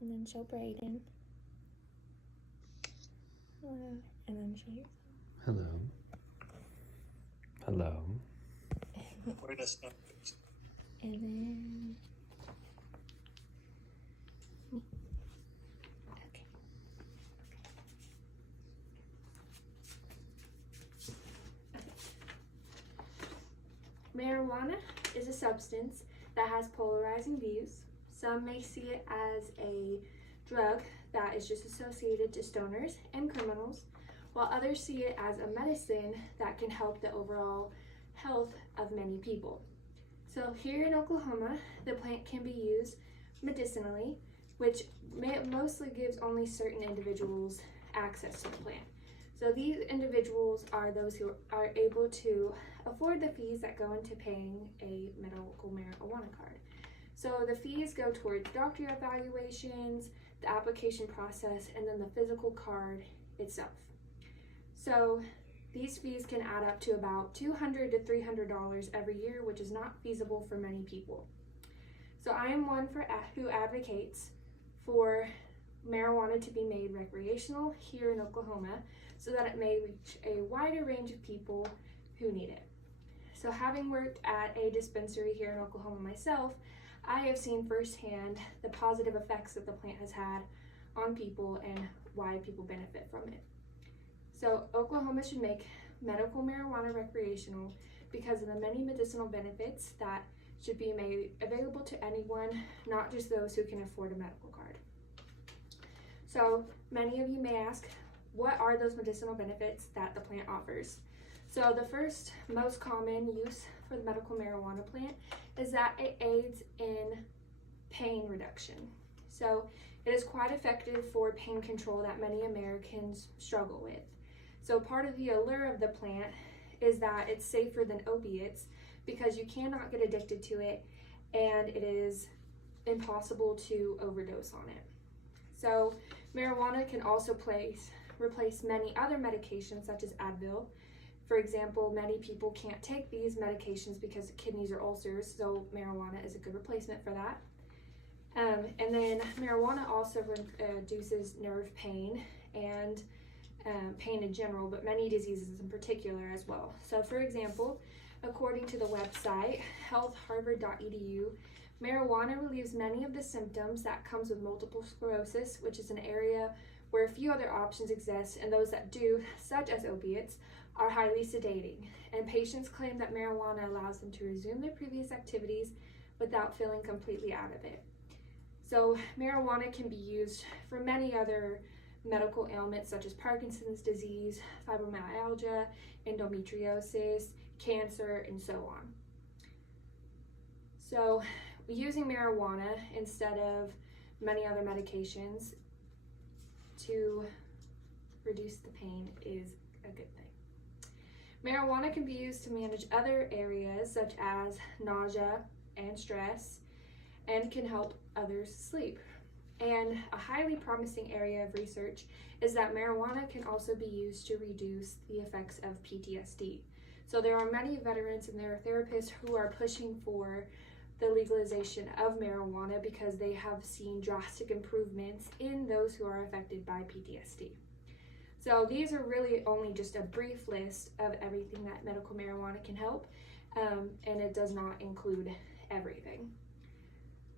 And then show Brayden. Hello. And then show yourself. Hello. Hello. And then... Okay. Marijuana is a substance that has polarizing views. Some may see it as a drug that is just associated to stoners and criminals, while others see it as a medicine that can help the overall health of many people. So here in Oklahoma, the plant can be used medicinally, which mostly gives only certain individuals access to the plant. So these individuals are those who are able to afford the fees that go into paying a medical marijuana card. So the fees go towards doctor evaluations, the application process, and then the physical card itself. So these fees can add up to about $200 to $300 every year, which is not feasible for many people. So I am one who advocates for marijuana to be made recreational here in Oklahoma so that it may reach a wider range of people who need it. So having worked at a dispensary here in Oklahoma myself, I have seen firsthand the positive effects that the plant has had on people and why people benefit from it. So Oklahoma should make medical marijuana recreational because of the many medicinal benefits that should be made available to anyone, not just those who can afford a medical card. So many of you may ask, what are those medicinal benefits that the plant offers? So the first most common use for the medical marijuana plant is that it aids in pain reduction. So it is quite effective for pain control that many Americans struggle with. So part of the allure of the plant is that it's safer than opiates because you cannot get addicted to it and it is impossible to overdose on it. So marijuana can also replace many other medications such as Advil. For example, many people can't take these medications because of kidneys or ulcers, so marijuana is a good replacement for that. And then marijuana also reduces nerve pain and pain in general, but many diseases in particular as well. So for example, according to the website healthharvard.edu, marijuana relieves many of the symptoms that comes with multiple sclerosis, which is an area where a few other options exist, and those that do, such as opiates, are highly sedating. And patients claim that marijuana allows them to resume their previous activities without feeling completely out of it. So marijuana can be used for many other medical ailments such as Parkinson's disease, fibromyalgia, endometriosis, cancer, and so on. So using marijuana instead of many other medications to reduce the pain is a good thing. Marijuana can be used to manage other areas such as nausea and stress, and can help others sleep. And a highly promising area of research is that marijuana can also be used to reduce the effects of PTSD. So there are many veterans and their therapists who are pushing for the legalization of marijuana because they have seen drastic improvements in those who are affected by PTSD. So these are really only just a brief list of everything that medical marijuana can help, and it does not include everything.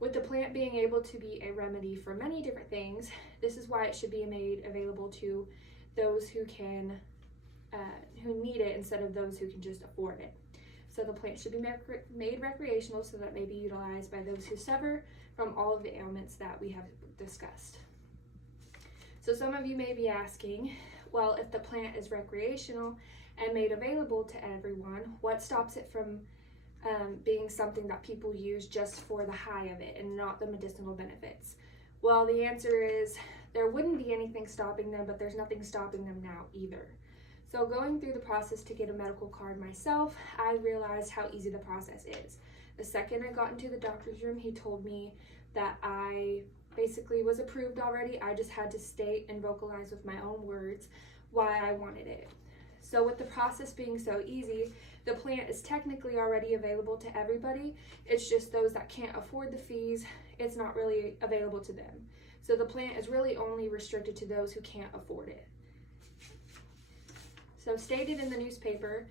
With the plant being able to be a remedy for many different things, this is why it should be made available to those who need it instead of those who can just afford it. So the plant should be made recreational so that it may be utilized by those who suffer from all of the ailments that we have discussed. So some of you may be asking, well, if the plant is recreational and made available to everyone, what stops it from being something that people use just for the high of it and not the medicinal benefits? Well, the answer is there wouldn't be anything stopping them, but there's nothing stopping them now either. So going through the process to get a medical card myself, I realized how easy the process is. The second I got into the doctor's room, he told me that I basically was approved already. I just had to state and vocalize with my own words why I wanted it. So with the process being so easy, the plant is technically already available to everybody. It's just those that can't afford the fees it's not really available to them. So the plant is really only restricted to those who can't afford it. So stated in the newspaper,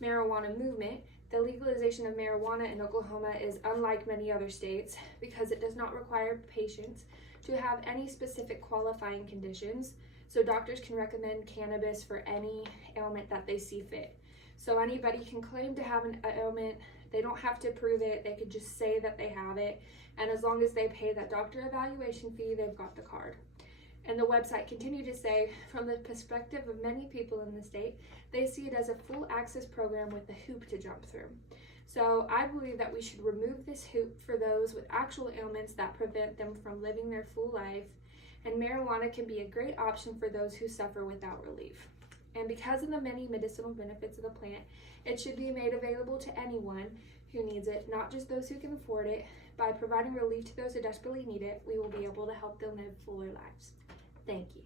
Marijuana Movement, the legalization of marijuana in Oklahoma is unlike many other states because it does not require patients to have any specific qualifying conditions, so doctors can recommend cannabis for any ailment that they see fit. So anybody can claim to have an ailment, they don't have to prove it, they could just say that they have it, and as long as they pay that doctor evaluation fee, they've got the card. And the website continued to say, from the perspective of many people in the state, they see it as a full access program with a hoop to jump through. So I believe that we should remove this hoop for those with actual ailments that prevent them from living their full life, and marijuana can be a great option for those who suffer without relief. And because of the many medicinal benefits of the plant, it should be made available to anyone who needs it, not just those who can afford it. By providing relief to those who desperately need it, we will be able to help them live fuller lives. Thank you.